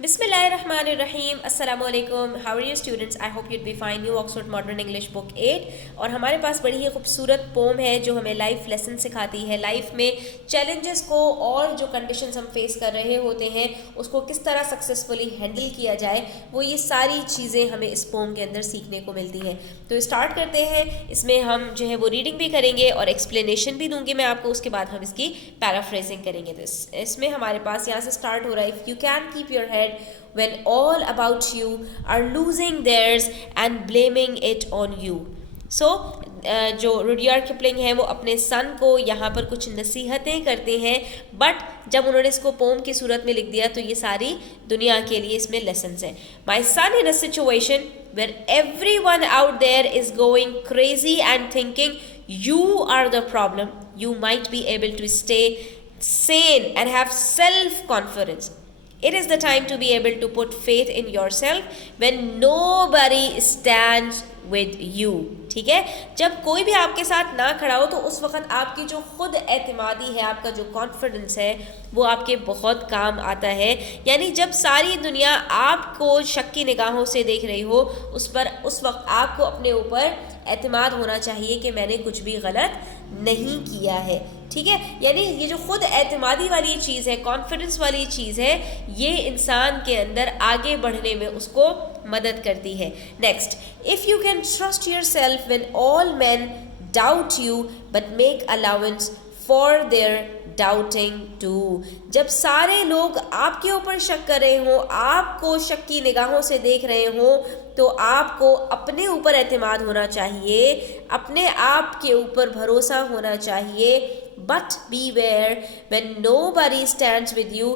बिस्मिल्लाहिर्रहमानिर्रहीम अस्सलाम वालेकुम। How are you students? I hope you'd be fine. New Oxford modern English book 8 और हमारे पास बड़ी ही खूबसूरत पोम है जो हमें लाइफ लेसन सिखाती है। लाइफ में चैलेंजेस को और जो कंडीशंस हम फेस कर रहे होते हैं उसको किस तरह सक्सेसफुली हैंडल किया जाए, वो ये सारी चीज़ें हमें इस पोम के अंदर सीखने को मिलती हैं। तो स्टार्ट करते हैं। इसमें हम जो है वो रीडिंग भी करेंगे और एक्सप्लेनेशन भी दूंगी मैं आपको, उसके बाद हम इसकी पैराफ्रेजिंग करेंगे। तो इसमें हमारे पास यहाँ से स्टार्ट हो रहा है, if you can keep your head when all about you are losing theirs and blaming it on you. So जो रुडियार्ड किपलिंग है वो अपने सन को यहाँ पर कुछ नसीहतें करते हैं, बट जब उन्होंने इसको पोम की सूरत में लिख दिया तो ये सारी दुनिया के लिए इसमें लेसन्स हैं। My son in a situation where everyone out there is going crazy and thinking you are the problem, you might be able to stay sane and have self-confidence. It is the time to be able to put faith in yourself when nobody stands with you. ठीक है, जब कोई भी आपके साथ ना खड़ा हो तो उस वक़्त आपकी जो खुद एतमादी है, आपका जो कॉन्फिडेंस है, वो आपके बहुत काम आता है। यानी जब सारी दुनिया आपको शक की निगाहों से देख रही हो, उस वक्त आपको अपने ऊपर एतमाद होना चाहिए कि मैंने कुछ भी गलत नहीं किया है। ठीक है, यानी ये जो खुद एतमादी वाली चीज़ है, कॉन्फिडेंस वाली चीज़ है, ये इंसान के अंदर आगे बढ़ने में उसको मदद करती है। Next, if you can trust yourself when all man doubt you but make allowance for their doubting too. जब सारे लोग आपके ऊपर शक कर रहे हो, आपको शक की निगाहों से देख रहे हो, तो आपको अपने ऊपर एतमाद होना चाहिए, अपने आप के ऊपर भरोसा होना चाहिए। But beware when nobody stands with you,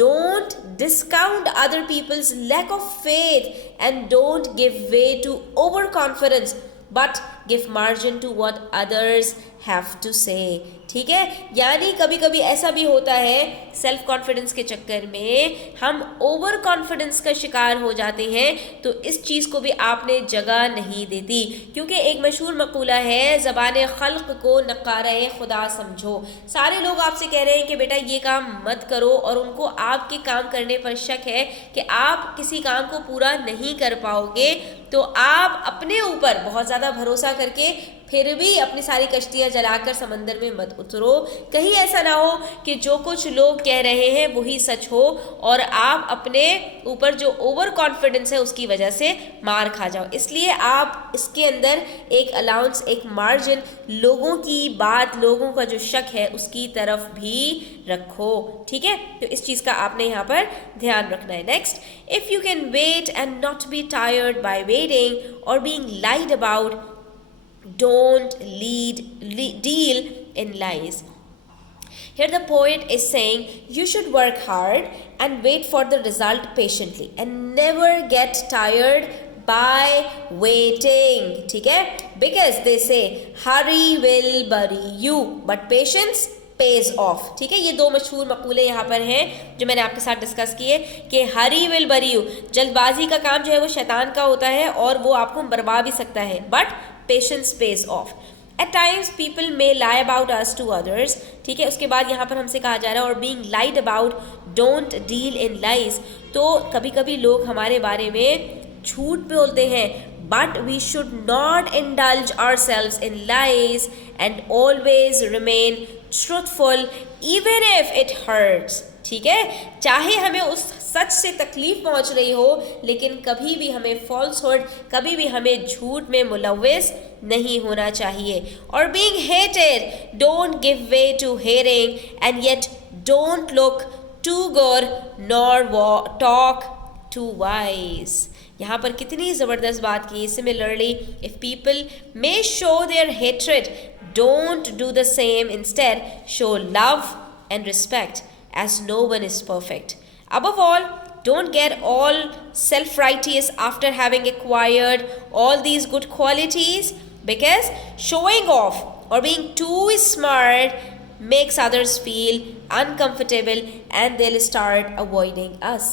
don't discount other people's lack of faith and don't give way to overconfidence, but give margin to what others have to say. ठीक है, यानी कभी कभी ऐसा भी होता है, सेल्फ कॉन्फिडेंस के चक्कर में हम ओवर कॉन्फिडेंस का शिकार हो जाते हैं, तो इस चीज़ को भी आपने जगह नहीं देती। क्योंकि एक मशहूर मकूला है, ज़बान खल्क को नकारे खुदा समझो। सारे लोग आपसे कह रहे हैं कि बेटा ये काम मत करो, और उनको आपके काम करने पर शक है कि आप किसी काम को पूरा नहीं कर पाओगे, तो आप अपने ऊपर बहुत ज़्यादा भरोसा करके फिर भी अपनी सारी कश्तियाँ जलाकर समंदर में मत उतरो। कहीं ऐसा ना हो कि जो कुछ लोग कह रहे हैं वही सच हो और आप अपने ऊपर जो ओवर कॉन्फिडेंस है उसकी वजह से मार खा जाओ। इसलिए आप इसके अंदर एक अलाउंस, एक मार्जिन, लोगों की बात, लोगों का जो शक है उसकी तरफ भी रखो। ठीक है, तो इस चीज़ का आपने यहाँ पर ध्यान रखना है। Next, if you can wait and not be tired by waiting और being lied about, don't deal in lies. Here the poet is saying you should work hard and wait for the result patiently and never get tired by waiting. ठीक है, because they say hurry will bury you but patience pays off. ठीक है, ये दो मशहूर मकूले यहाँ पर हैं जो मैंने आपके साथ डिस्कस किए कि हरी विल बरी यू, जल्दबाजी का काम जो है वो शैतान का होता है और वो आपको बर्बाद भी सकता है, but patience pays off. At times people may lie about us to others. ठीक है, उसके बाद यहाँ पर हमसे कहा जा रहा है और being lied about, don't deal in lies. तो कभी कभी लोग हमारे बारे में झूठ बोलते हैं, but we should not indulge ourselves in lies and always remain truthful even if it hurts. ठीक है, चाहे हमें उस सच से तकलीफ पहुंच रही हो, लेकिन कभी भी हमें फॉल्सहुड, कभी भी हमें झूठ में मुलव्विस नहीं होना चाहिए। और being hated, don't give way to hating and yet don't look too good nor talk too wise. यहाँ पर कितनी ज़बरदस्त बात की। Similarly, if people may show their hatred, don't do the same, instead show love and respect as no one is perfect. Above all, don't get all self-righteous after having acquired all these good qualities, because showing off or being too smart makes others feel uncomfortable and they'll start avoiding us.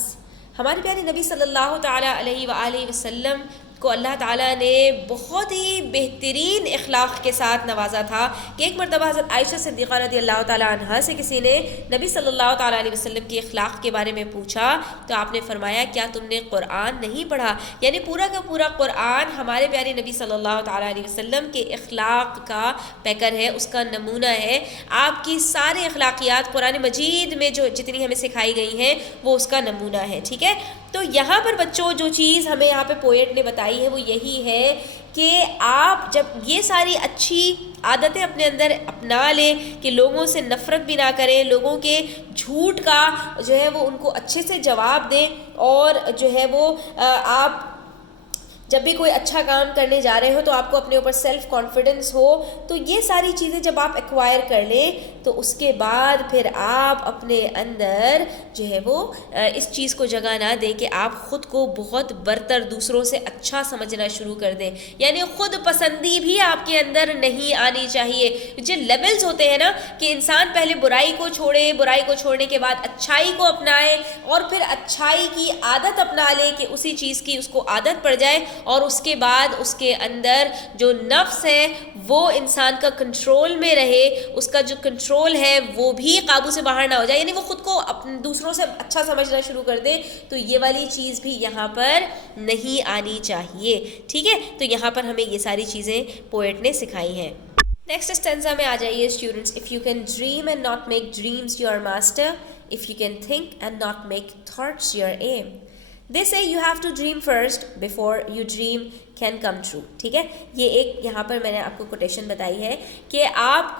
हमारे प्यारे नबी सल्लल्लाहु ताला अलैहि वसल्लम को अल्लाह ताला ने बहुत ही बेहतरीन इखलाक के साथ नवाजा था कि एक मरतबा हज़रत आयशा सिद्दीक़ा रज़ी अल्लाह ताला अन्हा से किसी ने नबी सल्लल्लाहु ताला अलैहि वसल्लम के इखलाक के बारे में पूछा, तो आपने फरमाया क्या तुमने कुरान नहीं पढ़ा। यानी पूरा का पूरा कुरान हमारे प्यारे नबी सल्लल्लाहु ताला अलैहि वसल्लम के इखलाक का पैकर है, उसका नमूना है। आपकी सारे अखलाकियात कुरान मजीद में जो जितनी हमें सिखाई गई हैं वो उसका नमूना है। ठीक है, तो यहाँ पर बच्चों जो चीज़ हमें यहाँ पे पोएट ने बताई है वो यही है कि आप जब ये सारी अच्छी आदतें अपने अंदर अपना लें कि लोगों से नफ़रत भी ना करें, लोगों के झूठ का जो है वो उनको अच्छे से जवाब दें, और जो है वो आप जब भी कोई अच्छा काम करने जा रहे हो तो आपको अपने ऊपर सेल्फ कॉन्फिडेंस हो। तो ये सारी चीज़ें जब आप एक्वायर कर लें तो उसके बाद फिर आप अपने अंदर जो है वो इस चीज़ को जगह ना दें कि आप ख़ुद को बहुत बरतर दूसरों से अच्छा समझना शुरू कर दें। यानी ख़ुद पसंदी भी आपके अंदर नहीं आनी चाहिए। जो लेवल्स होते हैं ना कि इंसान पहले बुराई को छोड़े, बुराई को छोड़ने के बाद अच्छाई को अपनाए, और फिर अच्छाई की आदत अपना ले कि उसी चीज़ की उसको आदत पड़ जाए, और उसके बाद उसके अंदर जो नफ्स है वो इंसान का कंट्रोल में रहे, उसका जो कंट्रोल है वो भी काबू से बाहर ना हो जाए, यानी वो खुद को अपने दूसरों से अच्छा समझना शुरू कर दे। तो ये वाली चीज़ भी यहाँ पर नहीं आनी चाहिए। ठीक है, तो यहाँ पर हमें ये सारी चीज़ें पोएट ने सिखाई हैं। नेक्स्ट स्टेंजा में आ जाइए students. If you can dream and not make dreams your master, if you can think and not make thoughts your aim, They say you have to dream first before your dream can come true। ठीक है, ये एक यहाँ पर मैंने आपको quotation बताई है कि आप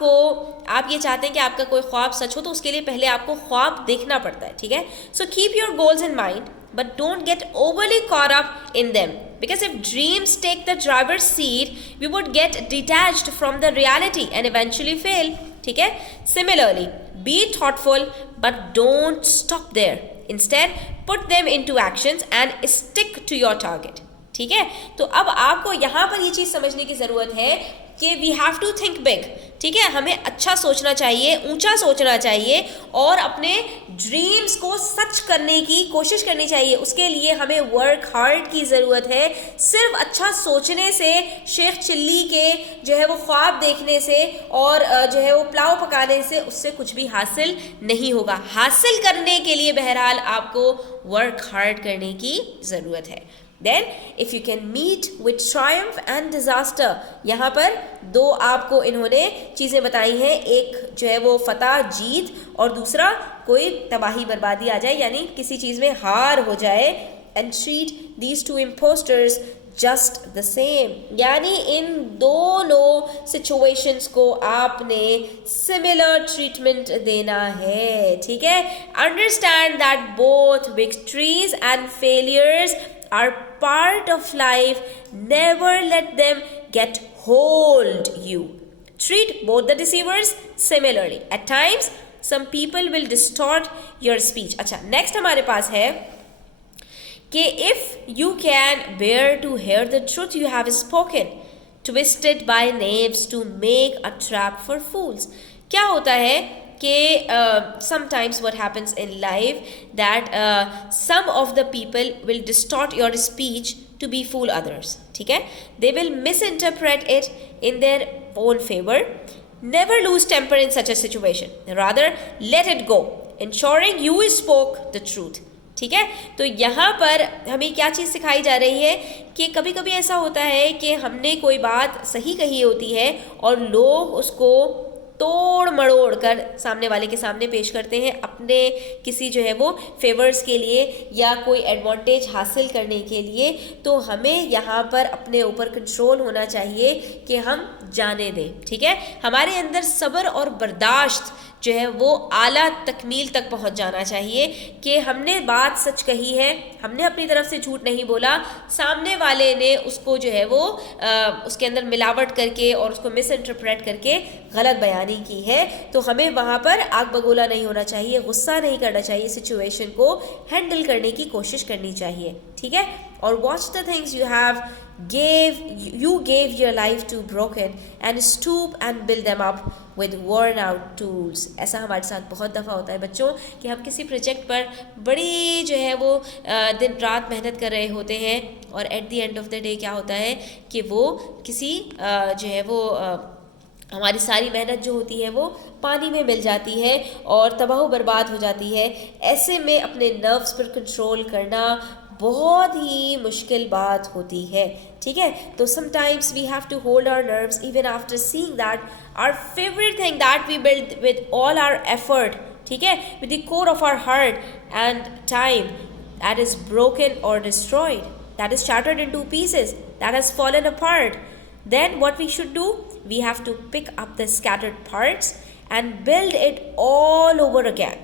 ये चाहते हैं कि आपका कोई ख्वाब सच हो तो उसके लिए पहले आपको ख्वाब देखना पड़ता है। ठीक है, so keep your goals in mind but don't get overly caught up in them, because if dreams take the driver's seat we would get detached from the reality and eventually fail। ठीक है, similarly be thoughtful but don't stop there, instead put them into actions and stick to your target। ठीक है, तो अब आपको यहाँ पर ये चीज़ समझने की ज़रूरत है कि we have to think big. ठीक है, हमें अच्छा सोचना चाहिए, ऊंचा सोचना चाहिए, और अपने ड्रीम्स को सच करने की कोशिश करनी चाहिए। उसके लिए हमें वर्क हार्ड की ज़रूरत है। सिर्फ अच्छा सोचने से, शेख चिल्ली के जो है वो ख्वाब देखने से और जो है वो पुलाव पकाने से उससे कुछ भी हासिल नहीं होगा। हासिल करने के लिए बहरहाल आपको वर्क हार्ड करने की ज़रूरत है। Then if you can meet with triumph and disaster, यहाँ पर दो आपको इन्होंने चीज़ें बताई हैं, एक जो है वो फतह जीत, और दूसरा कोई तबाही बर्बादी आ जाए यानी किसी चीज़ में हार हो जाए। and treat these two imposters just the same, यानी इन दोनों सिचुएशंस को आपने सिमिलर ट्रीटमेंट देना है। ठीक है, understand that both victories and failures are part of life, never let them get hold you। Treat both the deceivers similarly, at times some people will distort your speech। अच्छा, next हमारे पास है कि if you can bear to hear the truth you have spoken, twisted by knaves to make a trap for fools। क्या होता है कि sometimes what happens in life that some of the people will distort your speech to be fool others। ठीक है, they will misinterpret it in their own favor। Never lose temper in such a situation, rather let it go, ensuring you spoke the truth। ठीक है, तो यहाँ पर हमें क्या चीज़ सिखाई जा रही है कि कभी कभी ऐसा होता है कि हमने कोई बात सही कही होती है और लोग उसको तोड़ मड़ोड़ कर सामने वाले के सामने पेश करते हैं अपने किसी जो है वो फेवर्स के लिए या कोई एडवांटेज हासिल करने के लिए। तो हमें यहाँ पर अपने ऊपर कंट्रोल होना चाहिए कि हम जाने दें। ठीक है, हमारे अंदर सब्र और बर्दाश्त जो है वो आला तकमील तक पहुंच जाना चाहिए कि हमने बात सच कही है, हमने अपनी तरफ से झूठ नहीं बोला, सामने वाले ने उसको जो है वो उसके अंदर मिलावट करके और उसको मिस इंटरप्रेट करके गलत बयानी निगरानी की है, तो हमें वहाँ पर आग बगोला नहीं होना चाहिए, गुस्सा नहीं करना चाहिए, सिचुएशन को हैंडल करने की कोशिश करनी चाहिए, ठीक है। और watch the things you gave your life to broken and stoop and build them up with worn out tools। ऐसा हमारे साथ बहुत दफ़ा होता है बच्चों कि हम किसी प्रोजेक्ट पर बड़ी जो है वो दिन रात मेहनत कर रहे होते हैं, और at the end of the day क्या होता है कि वो किसी जो है वो हमारी सारी मेहनत जो होती है वो पानी में मिल जाती है और तबाह बर्बाद हो जाती है। ऐसे में अपने नर्व्स पर कंट्रोल करना बहुत ही मुश्किल बात होती है, ठीक है। तो sometimes we have to hold our nerves even after seeing that our favourite thing that we build with all our effort, ठीक है, with the core of our heart and time, that is broken और destroyed, that is shattered into pieces, that has fallen apart, then what we should do, we have to pick up the scattered parts and build it all over again.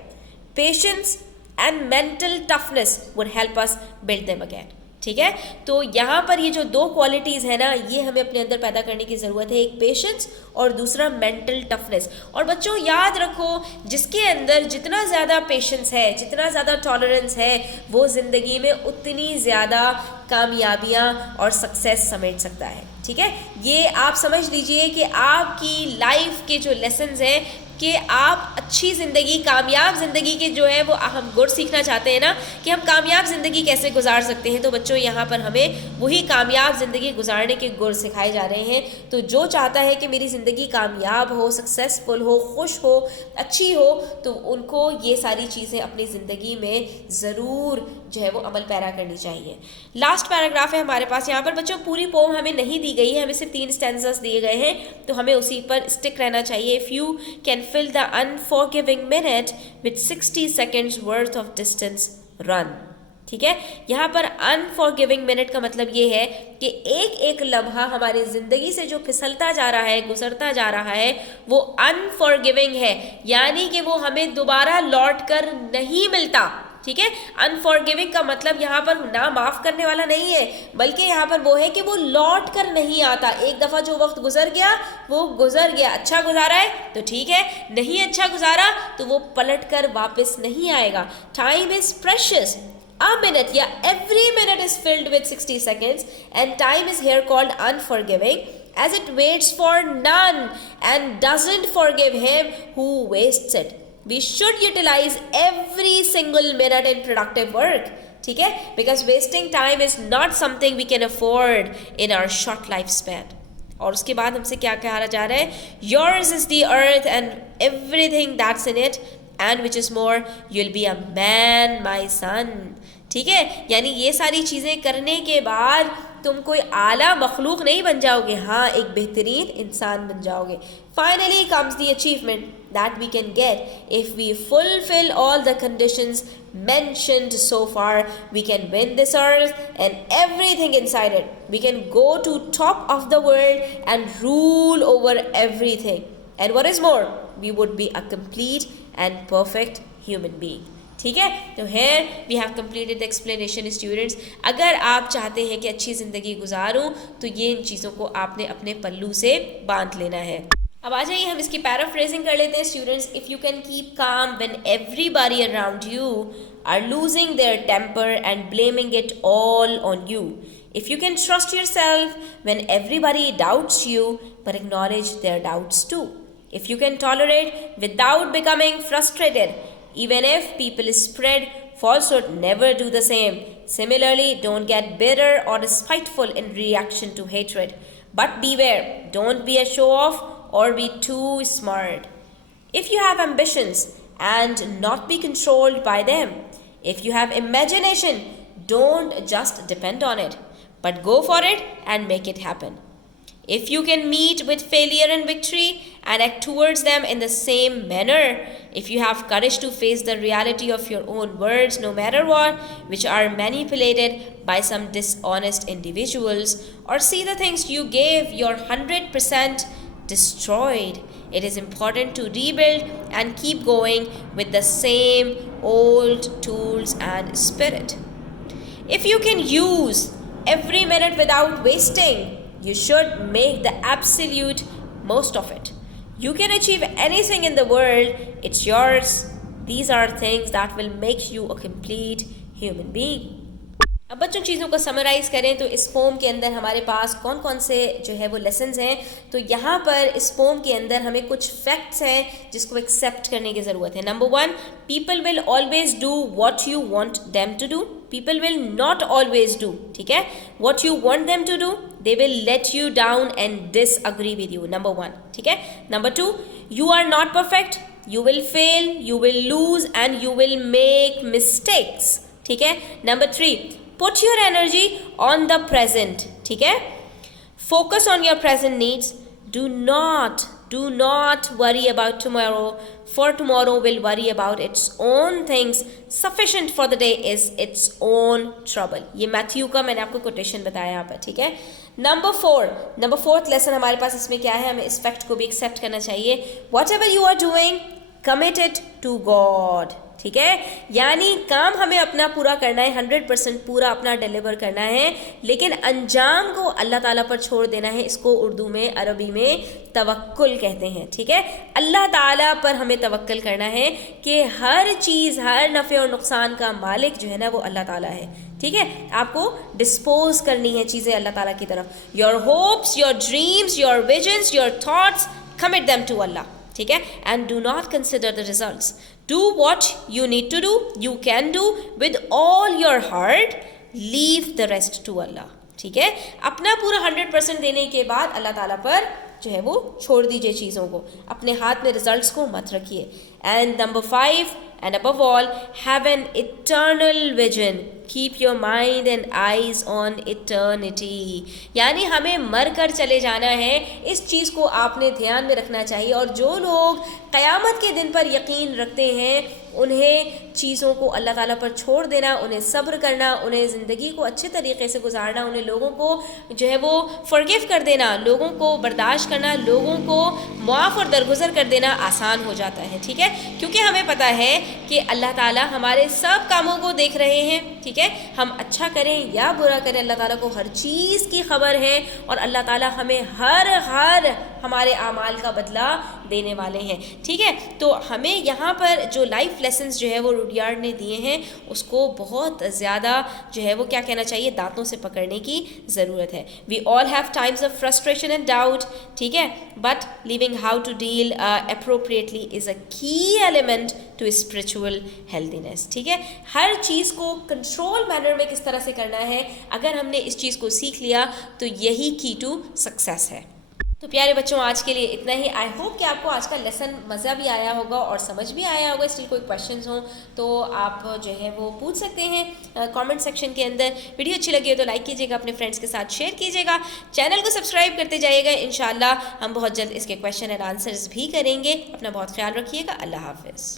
Patience and mental toughness would help us build them again, ठीक है। तो यहाँ पर ये जो दो qualities है ना, ये हमें अपने अंदर पैदा करने की ज़रूरत है, एक पेशेंस और दूसरा मेंटल टफनेस। और बच्चों याद रखो, जिसके अंदर जितना ज़्यादा पेशेंस है, जितना ज़्यादा टॉलरेंस है, वो ज़िंदगी में उतनी ज़्यादा कामयाबियाँ और सक्सेस समेट सकता है, ठीक है। ये आप समझ लीजिए कि आपकी लाइफ के जो लेसन्स हैं कि आप अच्छी ज़िंदगी, कामयाब ज़िंदगी के जो है वो हम गुर सीखना चाहते हैं ना, कि हम कामयाब ज़िंदगी कैसे गुजार सकते हैं, तो बच्चों यहाँ पर हमें वही कामयाब ज़िंदगी गुजारने के गुर सिखाए जा रहे हैं। तो जो चाहता है कि मेरी ज़िंदगी कामयाब हो, सक्सेसफुल हो, खुश हो, अच्छी हो, तो उनको ये सारी चीज़ें अपनी ज़िंदगी में ज़रूर जो है वो अमल पैरा करनी चाहिए। लास्ट पैराग्राफ है हमारे पास यहाँ पर बच्चों, पूरी पोम हमें नहीं दी गई है, हमें सिर्फ 3 स्टैंजास दिए गए हैं, तो हमें उसी पर स्टिक रहना चाहिए। If you can fill the unforgiving minute with 60 seconds worth of distance run, ठीक है। यहाँ पर अनफॉरगिविंग मिनट का मतलब ये है कि एक एक लम्हा हमारी ज़िंदगी से जो फिसलता जा रहा है, गुजरता जा रहा है, वो अनफॉरगिविंग है, यानी कि वो हमें दोबारा लौट कर नहीं मिलता, ठीक है। अनफॉरगिविंग का मतलब यहाँ पर ना माफ़ करने वाला नहीं है, बल्कि यहाँ पर वो है कि वो लौट कर नहीं आता। एक दफ़ा जो वक्त गुजर गया वो गुजर गया, अच्छा गुजारा है तो ठीक है, नहीं अच्छा गुजारा तो वो पलट कर वापस नहीं आएगा। Time is precious, a minute, yeah, every minute is filled with 60 seconds, and time is here called unforgiving, as it waits for none and doesn't forgive him who wastes it. We should utilize every single minute in productive work, ठीक है, because wasting time is not something we can afford in our short lifespan. और उसके बाद हमसे क्या कहा जा रहा है, yours is the earth and everything that's in it, and which is more, you'll be a man, my son, ठीक है। यानी ये सारी चीज़ें करने के बाद तुम कोई आला मखलूक नहीं बन जाओगे, हाँ एक बेहतरीन इंसान बन जाओगे। Finally comes the achievement that we can get if we fulfil all the conditions mentioned so far. We can win this earth and everything inside it. We can go to top of the world and rule over everything. And what is more, we would be a complete and perfect human being. ठीक है, तो here we have completed the explanation students. अगर आप चाहते हैं कि अच्छी ज़िंदगी गुजारूं तो ये इन चीज़ों को आपने अपने पल्लू से बांध लेना है। अब आ जाइए हम इसकी पैराफ्रेजिंग कर लेते हैं students. If you can keep calm when everybody around you are losing their temper and blaming it all on you, if you can trust yourself when everybody doubts you but acknowledge their doubts too, if you can tolerate without becoming frustrated, even if people spread falsehood, never do the same. Similarly, don't get bitter or spiteful in reaction to hatred. But beware, don't be a show-off or be too smart. If you have ambitions, and not be controlled by them. If you have imagination, don't just depend on it, but go for it and make it happen. If you can meet with failure and victory and act towards them in the same manner, if you have courage to face the reality of your own words, no matter what, which are manipulated by some dishonest individuals, or see the things you gave your 100% destroyed, it is important to rebuild and keep going with the same old tools and spirit. If you can use every minute without wasting, you should make the absolute most of it. You can achieve anything in the world. It's yours. These are things that will make you a complete human being. अब बच्चों चीज़ों को summarise करें तो इस pome के अंदर हमारे पास कौन कौन से जो है वो लेसन्स हैं. तो यहाँ पर इस पोम के अंदर हमें कुछ फैक्ट्स हैं जिसको एक्सेप्ट करने की ज़रूरत है. Number 1, people will always do what you want them to do. People will not always do, ठीक है, what you want them to do. They will let you down and disagree with you. Number 1, ठीक है. Number 2, you are not perfect. You will fail, you will lose and you will make mistakes, ठीक है. Number 3, put your energy on the present, ठीक है. Focus on your present needs. Do not worry about tomorrow, for tomorrow will worry about its own things. Sufficient for the day is its own trouble. ये Matthew का मैंने आपको quotation बताया यहाँ पर, ठीक है. नंबर 4th लेसन हमारे पास इसमें क्या है, हमें इस फैक्ट को भी एक्सेप्ट करना चाहिए. Whatever you are doing, commit it to God, ठीक है. यानी काम हमें अपना पूरा करना है, 100% पूरा अपना डिलीवर करना है, लेकिन अंजाम को अल्लाह ताला पर छोड़ देना है. इसको उर्दू में, अरबी में तवक्कुल कहते हैं, ठीक है. अल्लाह ताला पर हमें तवक्कुल करना है कि हर चीज़, हर नफ़े और नुकसान का मालिक जो है ना वो अल्लाह ताला है, ठीक है. आपको डिस्पोज करनी है चीज़ें अल्लाह ताला की तरफ. Your hopes, your dreams, your visions, your thoughts, commit them to Allah, ठीक है. And do not consider the results. Do what you need to do, you can do with all your heart, leave the rest to Allah, ठीक है. अपना पूरा 100% देने के बाद अल्लाह ताला पर जो है वो छोड़ दीजिए चीज़ों को, अपने हाथ में रिजल्ट्स को मत रखिए. And number 5, and above all, have an eternal vision. Keep your mind and eyes on eternity. यानी हमें मर कर चले जाना है, इस चीज़ को आपने ध्यान में रखना चाहिए. और जो लोग क़यामत के दिन पर यकीन रखते हैं उन्हें चीज़ों को अल्लाह ताला पर छोड़ देना, उन्हें सब्र करना, उन्हें ज़िंदगी को अच्छे तरीके से गुजारना, उन्हें लोगों को जो है वो फॉरगिव कर देना, लोगों को बर्दाश्त करना, लोगों को माफ़ और दरगुजर कर देना आसान हो जाता है, ठीक है. क्योंकि हमें पता है कि अल्लाह ताला हमारे सब कामों को देख रहे हैं, ठीक है. हम अच्छा करें या बुरा करें, अल्लाह ताला को हर चीज़ की खबर है और अल्लाह ताला हमें हर हमारे आमाल का बदला देने वाले हैं, ठीक है. तो हमें यहाँ पर जो लाइफ लेसन्स जो है वो रुडयार्ड ने दिए हैं उसको बहुत ज़्यादा जो है वो क्या कहना चाहिए, दांतों से पकड़ने की ज़रूरत है. We all have times of frustration and doubt, ठीक है, but living how to deal appropriately is a key element to spiritual healthiness, ठीक है. हर चीज़ को कंट्रोल मैनर में किस तरह से करना है, अगर हमने इस चीज़ को सीख लिया तो यही की टू सक्सेस है. तो प्यारे बच्चों आज के लिए इतना ही. आई होप कि आपको आज का लेसन मज़ा भी आया होगा और समझ भी आया होगा. स्टिल कोई क्वेश्चंस हो तो आप जो है वो पूछ सकते हैं कमेंट सेक्शन के अंदर. वीडियो अच्छी लगी हो तो लाइक कीजिएगा, अपने फ्रेंड्स के साथ शेयर कीजिएगा, चैनल को सब्सक्राइब करते जाइएगा. इंशाल्लाह हम बहुत जल्द इसके क्वेश्चन एंड आंसर्स भी करेंगे. अपना बहुत ख्याल रखिएगा. अल्लाह हाफिज़.